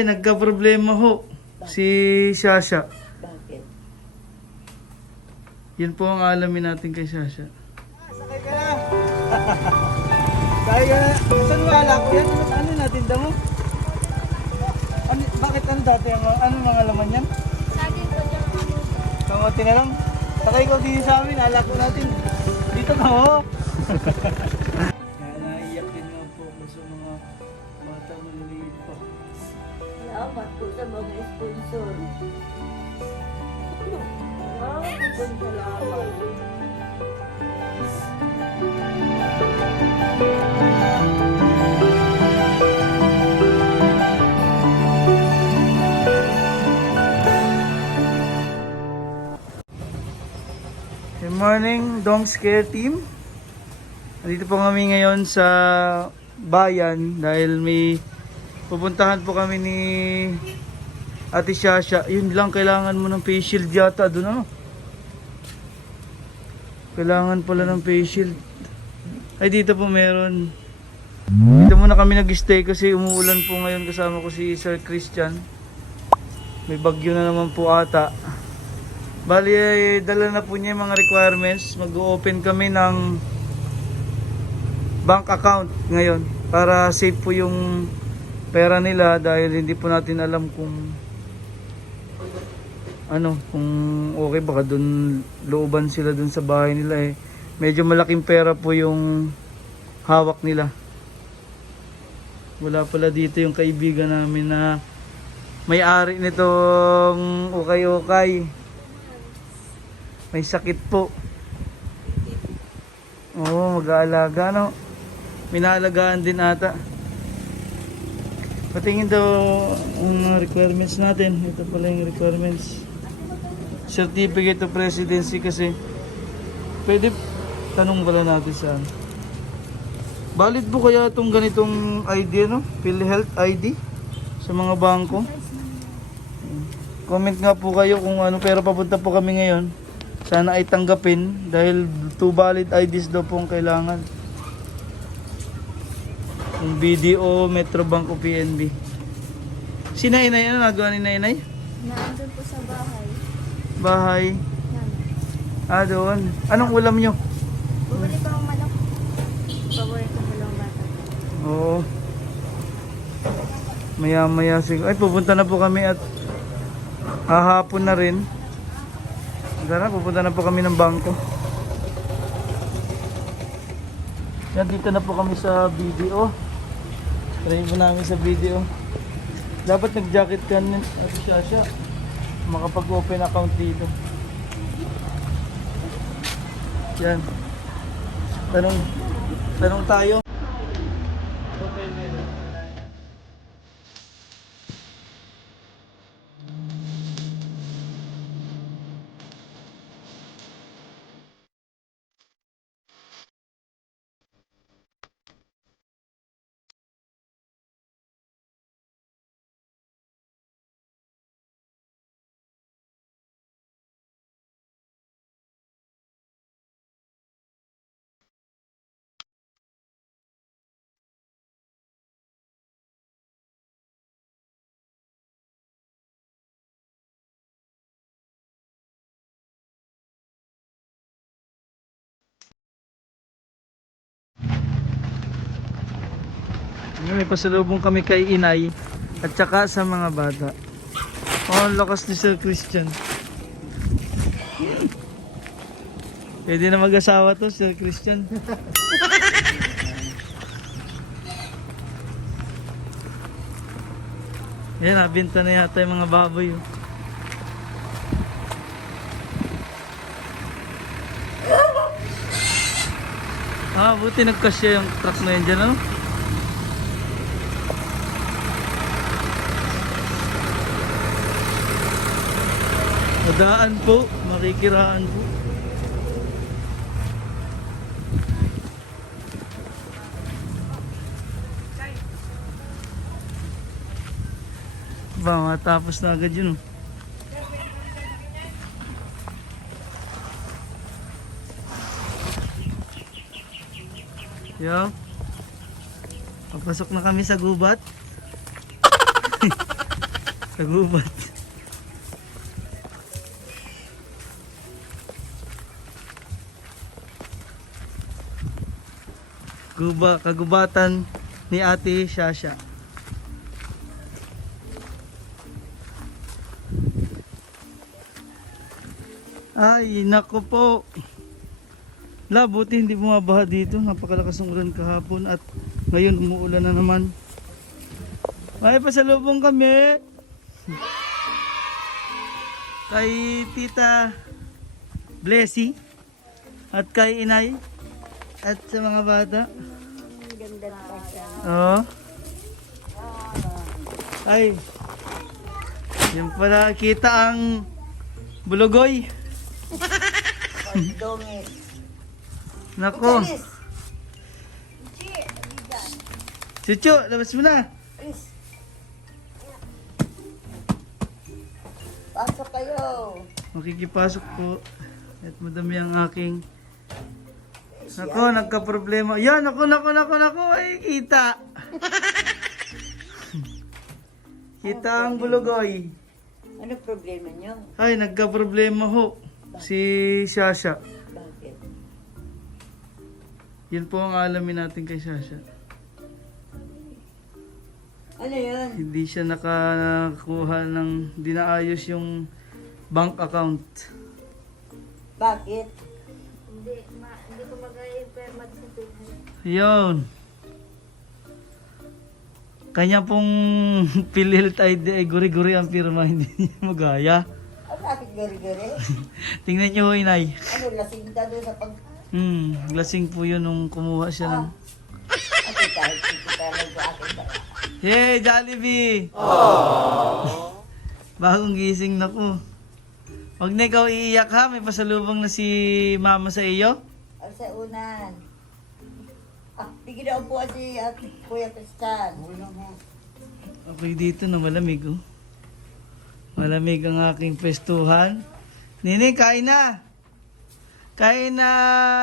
Ay, nagka-problema ho. Si Shasha. Bakit? Yun po ang alamin natin kay Shasha. Sakay ka na! Sakay ka na! Saan mo ala ko yan? Ano natin damo? Ano, bakit ano dati? Ano mga laman yan? Kamote na lang. Sakay ko din sa amin. Ala ko natin. Dito na ho! Kaya naiiyak din nga po ako sa mga bata maliliit pa. Salamat po sa mga sponsor. Salamat po, salamat. Good morning, Dong's Care Team. Dito po kami ngayon sa bayan dahil may pupuntahan po kami ni Ate Shasha. Yun lang, kailangan mo ng face shield yata doon, ano? Kailangan pala ng face shield. Ay, dito po meron. Dito muna kami nag-stay kasi umuulan po ngayon, kasama ko si Sir Christian. May bagyo na naman po ata. Bali, dala na po niya yung mga requirements. Mag-open kami ng bank account ngayon para safe po yung pera nila dahil hindi po natin alam kung ano, kung okay, baka dun looban sila dun sa bahay nila eh. Medyo malaking pera po yung hawak nila. Wala pala dito yung kaibigan namin na may-ari nitong ukay-ukay. May sakit po. Oo, mag-aalaga, no? Minaalagaan din ata. Patingin daw ang mga requirements natin. Ito pala yung requirements. Certificate of residency kasi. Pwede tanong pala natin saan. Valid po kaya itong ganitong ID, no? PhilHealth ID sa mga bangko. Comment nga po kayo kung ano, pero papunta po kami ngayon. Sana ay tanggapin dahil 2 valid IDs daw po ang kailangan. Yung BDO, Metrobank o PNB. Si Nainay, ano nagawa ni Nainay? Naandun po sa bahay. Bahay. Yan. Ah, doon. Anong ulam nyo? Bumili ko ang manok. Paborito ko lang bata. Oo. Maya-maya siguro. Ay, pupunta na po kami at hahapon na rin. Tara, pupunta na po kami ng bangko. Yan, dito na po kami sa BDO. Try po namin sa BDO. Dapat nag-jacket ka rin, Ate Shasha. Makapag-open account dito. Yan. Tanong tayo. May pasalubong kami kay Inay at saka sa mga bata. Oh, ang lakas ni Sir Christian. Pwede na mag-asawa to, Sir Christian. Yan, nabinta na yata yung mga baboy. Oh. Ah, buti nagkasya yung truck na yan dyan, ano? Madaan po, makikiraan po. Ba, matapos na agad yun. Yo. Papasok na kami sa gubat. Sa gubat. Kagubatan ni Ate Shasha. Ay, nako po. La, buti hindi bumabaha dito. Napakalakas ng ulan kahapon at ngayon umuulan na naman. May pasalubong kami. Kay Tita Blessy at kay Inay at sa mga bata. Ganda pa siya. Oo. Ay. Yan pala kita ang bulugoy. Dongit. Nako. Alis. Chuchu, labas mo na. Alis. Pasok kayo. Makikipasok po. At madami ang aking. Nako, nagka-problema. Yan, nako. Ay, kita. Kita ang bulugoy. Ano problema nyo? Ay, nagka-problema ho. Si Shasha. Bakit? Yan po ang alamin natin kay Shasha. Ano yun? Hindi siya nakakuha ng dinaayos yung bank account. Bakit? Hindi ko mag-i-perma sa Twitter. Yun. Kanya pong PhilHealth ID ay guri-guri ang pirma, hindi niya magaya. Ang bakit gari-gari? Tingnan niyo ho, Inay. Ano, lasing ka doon sa pag... Lasing po yun nung kumuha siya ng... Ako kahit kita lang sa akin ba? Hey, Jollibee! Bagong gising na po. Huwag na ikaw iiyak ha, may pasalubong na si Mama sa iyo. Ang sa unan. Bigyan na upuan si Kuya Tristan. Okay dito na malamig oh. Malamig ang aking pestuhan. Nini, kain na! Kain na,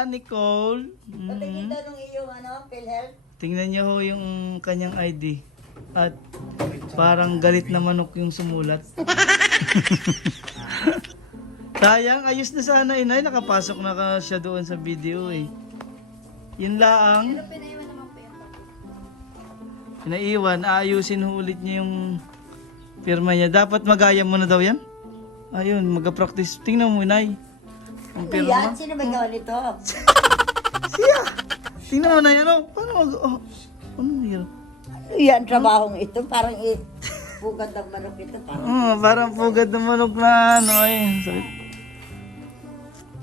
Nicole. Patingin daw nung iyong PhilHealth. Tingnan niyo ho yung kanyang ID. At parang galit na manok yung sumulat. Sayang, ayos na sana Inay. Nakapasok na siya doon sa video eh. Yun lang. Pero pinaiwan naman po yung Pinaiwan, aayusin ho ulit niya yung pirma niya. Dapat magaya mo na daw yan. Ayun, mag-practice. Tingnan mo Inay. Ang Yan, pirma. sino ba gawa nito? Siya! Tingnan mo na yan oh. Paano mag... Oh, ano yan? Yan, trabahong ito. Parang pugad ng manok ito. Parang pugad ng manok na ano eh. Sakit.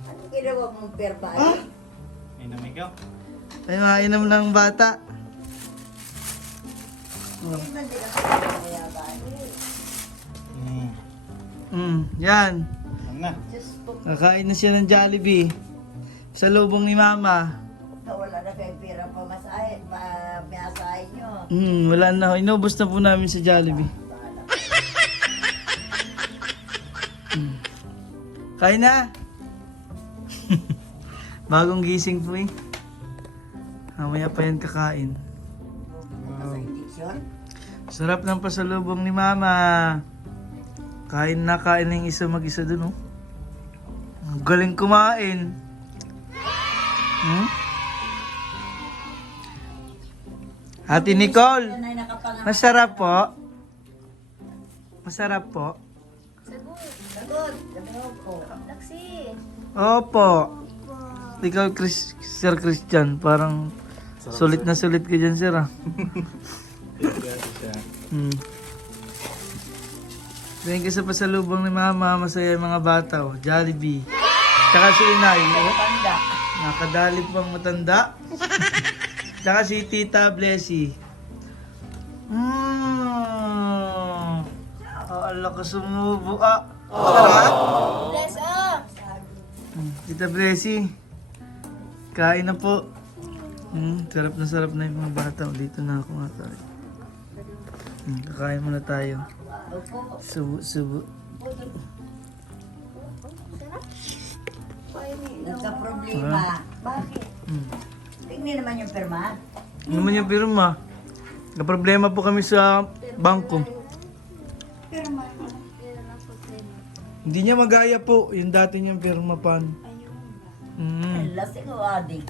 Ano ginawa mong perma? Ay, mainom ng bata. Hindi man din ako mayaman. Yan. Diyos ko, Nakain na siya ng Jollibee. Sa lubong ni Mama. wala na kayo pira pa masahe. May asahe nyo. Wala na. Inubos na po namin sa Jollibee. Kain na. Bagong gising po eh. Mamaya pa yan kakain. Sa indiksyon. Sarap ng pasalubong ni Mama. Kain na kain ng isa mag-isa dun oh. Ang galing kumain. Ate Nicole, Yan ay nakapangalan. masarap po. Masarap po. Sagot. Sagot. Sagot ko. Taxi. Opo. Ikaw, Sir Christian, parang sulit na sulit ka dyan, sir ah. Thank you sa pasalubong ni Mama. Masaya yung mga bata oh. Jollibee. Tsaka si Inay. Tanda. Nakadali pang matanda. Tsaka si Tita Blessy. Ala ka sumubo. Sarap. Bless up. Tita Blessy. Kain na po. Sarap na yung mga bata. Dito na ako nga tayo. Kakain muna tayo. Subo. Nagka-problema. Bakit? Tingnan naman yung perma. Ano naman yung pirma? Problema po kami sa bangko. pirma. Yun lang po din. Hindi niya magaya po. Yung dati niyang pirma pan. Ayun. Lasing o adik.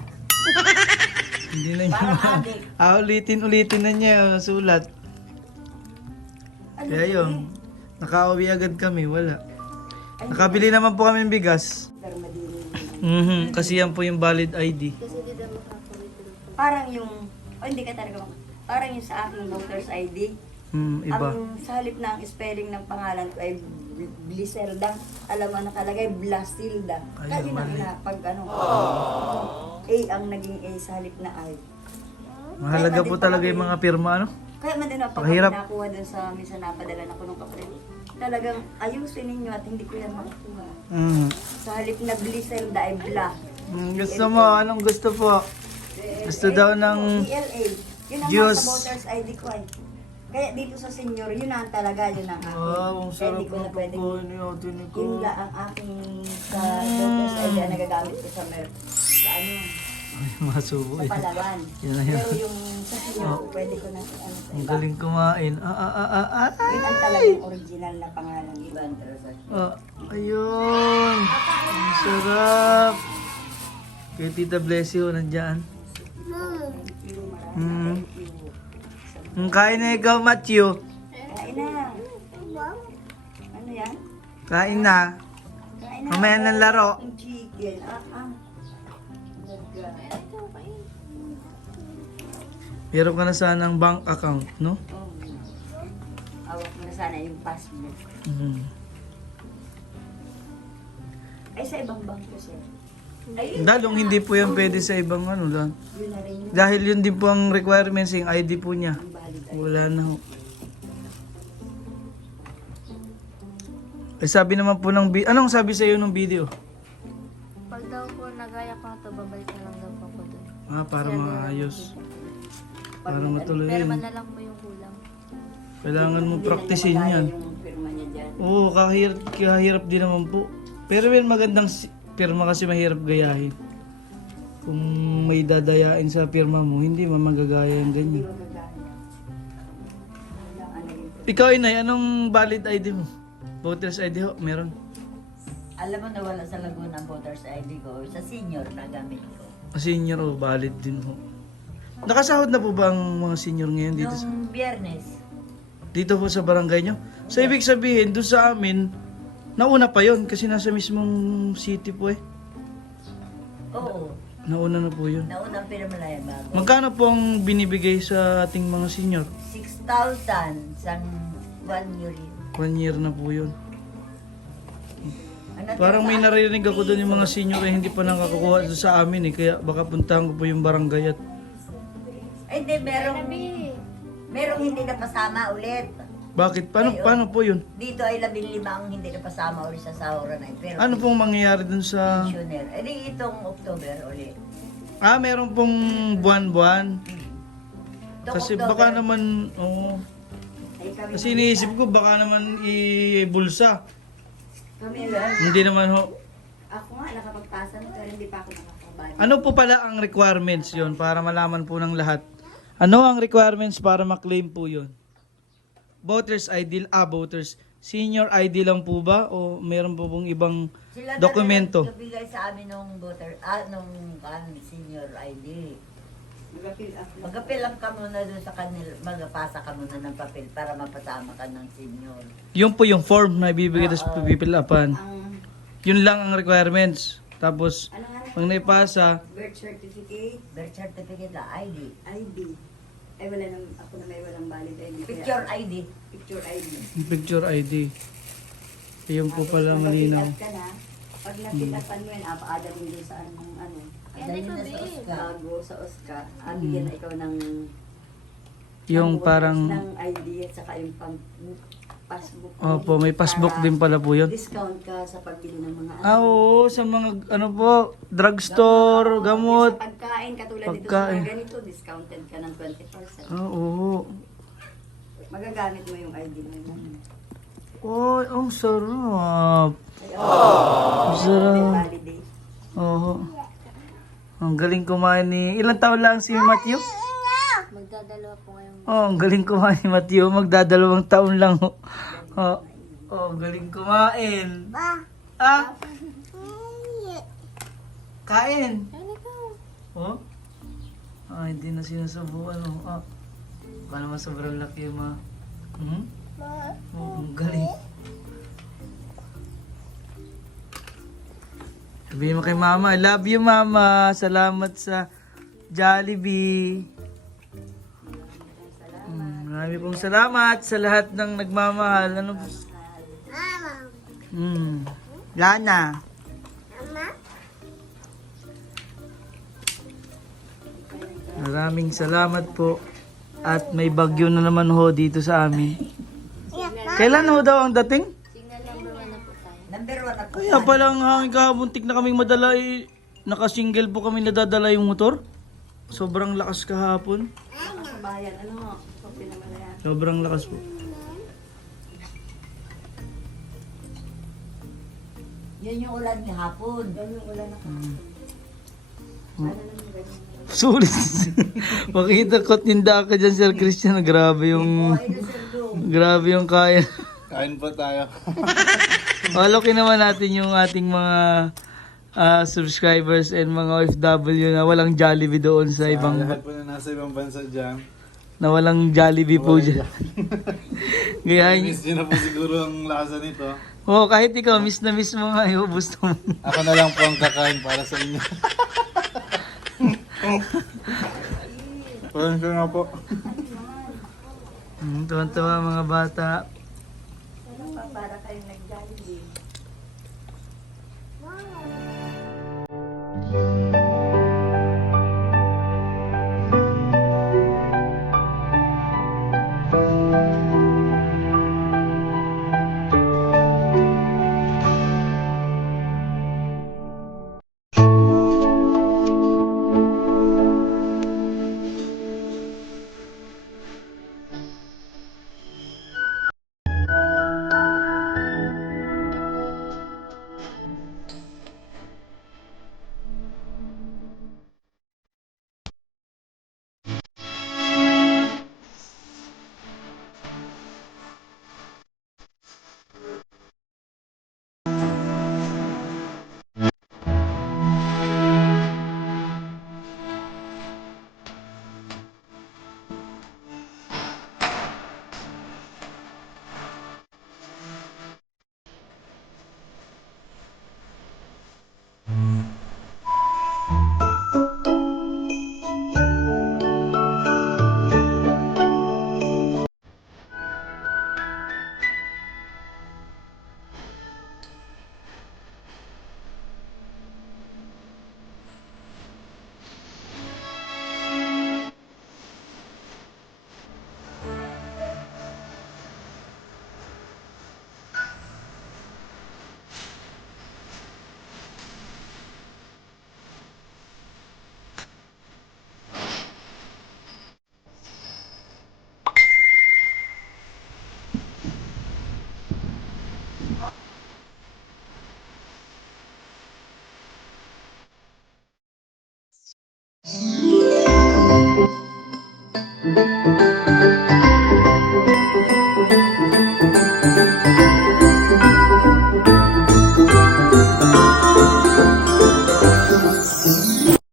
Hindi na niya. Parang adik. Ulitin na niya yung sulat. Ano Kaya yun. Nakauwi agad kami. Wala. Nakabili naman po kami ng bigas. Pirma din. Kasi yan po yung valid ID. Kasi di daw makakawitro po. Parang yung, hindi ka talaga parang yung sa aking voter's ID. Iba. Ang sa halip ng spelling ng pangalan ko ay Bliselda. Alam mo nakalagay Blasilda. Ay, Kaya yun ang mali. pag ano. A ang naging A sa halip na I. Mahalaga po talaga yung mga pirma, ano? Kaya man din ako pag Pakahirap. nakuha dun sa minsan napadala na ko ng kapatid. Talagang ayusin ninyo at hindi ko yan makukuha. Sa halip na Bliselda ay Bla. Gusto mo? Anong gusto po? Gusto daw ng... ELA. Yun ang Diyos. sa voter's ID ko ay. Kaya dito sa senior, yun ang talaga, yun ang aking. Wow, ang Kaya sarap di ko na ng pwedeng pagkain ni Ate yun Nicole. lang ang aking sa voter's ID na nagagamit ko sa sa ano, Ay, masubo sa eh. Palawan. Yan na yan. Pero yung sa senior ko, pwede ko na ano sa Ang iba. galing kumain. Yun ang talagang original na pangalan. Iba ang Ayun. Ang sarap. Kaya Tita Blessio, nandyan. Kain na ikaw, Matthew. Kain na. Ano yan? Kain na. Kain na. Mamaya ng laro. Yung chicken. Meron ka na sanang bank account, no? Awak mo na sana yung passbook. Ay, sa ibang bangko, sir. Ayun. Dalong hindi po yan pwede sa ibang ano lang. Yun na rin yung Dahil yun din po ang requirements yung ID po niya. valid. Wala na ho. Eh sabi naman po ng anong sabi sa iyo ng video? Pag daw po nagaya ko na to, babalik na lang daw po ako doon. Para maayos. Para matuloy Pero yun. man na lang po yung kulang. Kailangan mo Hindi praktisin na niya yan. magaya yung firma niya dyan. Oo, kahirap din naman po. Pero yun magandang pirma kasi mahirap gayahin. Kung may dadayain sa pirma mo, hindi mo magagaya yung Hindi ganyan. magagaya. Wala ano yun. Ikaw, Inay, anong valid ID mo? Voters ID ho? Meron? Alam mo nawala sa Laguna ang voter's ID ko. Sa senior na gamit ko. Senior o valid din ho. Nakasahod na po ba ang mga senior ngayon dito sa, Nung biyernes, dito po sa barangay nyo? So ibig sabihin, doon sa amin, nauna pa yon kasi nasa mismong city po eh. oo. Nauna na po yun. Naunang pinamalayan bago. Magkano po ang binibigay sa ating mga senior? 6,000 sa 1 year. 1 year na po yun. Ano Parang may sa- narinig ako doon yung mga senior eh, hindi pa nakakakuha doon sa amin eh. Kaya baka puntahan ko po yung barangay at Ay, hindi, merong hindi napasama ulit. bakit? Paano po yun? Dito ay 15 ang hindi napasama ulit sa sahura na yun. Pero Ano pong mangyayari doon sa... pensioner. Eh, di itong October ulit. meron pong buwan-buwan. Itong Kasi October, baka naman, oo. ay kami, Kasi iniisip ko baka naman ibulsa. kami lang. Hindi naman ho. Ako nga, nakapagpasa na, pero hindi pa ako nakakabali. Ano po pala ang requirements yon para malaman po ng lahat? Ano ang requirements para maklaim po yon? Voters ID, voters. Senior ID lang po ba? O meron po pong ibang Sila dokumento? na nagbigay sa amin nung voter, nung senior ID. Mag-apil lang ka muna doon sa kanila, magpasa ka muna ng papel para mapasama ka ng senior. Yung po yung form na ibibigay tapos pipilapan. Ang, Yun lang ang requirements. Tapos, ano nga, pag naipasa, birth certificate la, ID. Ay, wala nang, ako na may walang valid ID. Kaya, Picture ID. picture ID. yung picture ID. Yun po pala ang Pag-fill malinaw. up ka na, pag na-fill upan mo yan, aada mo din sa anong ano, Dali na sa Oscar. bago sa OSCA, bigyan na ikaw ng Yung ng parang, ng ID at saka yung passbook. opo, may passbook din pala po yun. Discount ka sa pagbili ng mga Oo, sa mga ano po, drugstore, gamot. Sa pagkain, katulad dito Pagkain. sa mga ganito, discounted ka ng 20%. Oo. Magagamit mo yung ID mo yun. Oh, ang sarap. Kaya, Ang sarap. validate. Oo. Ang galing kumain ni... Ilang taon lang si Matthew? Magdadalawa po ngayong Oh, ang galing kumain ni Matthew. Magdadalawang taon lang. Oh, oh, galing kumain. Ah? Kain. Oh? Ah, hindi na sinusubukan. Oh. Ah. Baka naman sobrang laki yung mga... Hmm? Oh, ang galing. Sabihin mo kay mama, I love you mama. Salamat sa Jollibee. Marami pong salamat sa lahat ng nagmamahal. Ano po? Lana. Maraming salamat po. At may bagyo na naman ho dito sa amin. Kailan ho daw ang dating? Signal number 1 na po tayo. Number 1 ako. Kaya palang hangin kahapon, tik na kaming madala eh. Naka-single po kami nadadala yung motor. Sobrang lakas kahapon. Sa bayan, ano, okay naman na yan. Sobrang lakas po. Yun yung ulan ni hapon. Yan yung ulan na kahapon. Sana naman ganyan. Sulit. Makita ko tinda ka dyan, Sir Christian. Grabe yung... Ay, na sir doon. Grabe yung kaya. Kain po tayo. Alokin naman natin yung ating mga subscribers and mga OFW na walang Jollibee doon sa ibang... Lahat po na nasa ibang bansa dyan. Na walang Jollibee po dyan. Gayahin. Miss nyo na po siguro ang lasa nito. Oh, kahit ikaw, miss na miss mo nga. Iubos mo. Ako na lang po ang kakain para sa inyo. Parang ko nga po. Tuwan-tuwa mga bata. Sana pa para kayong nag-Jollibee.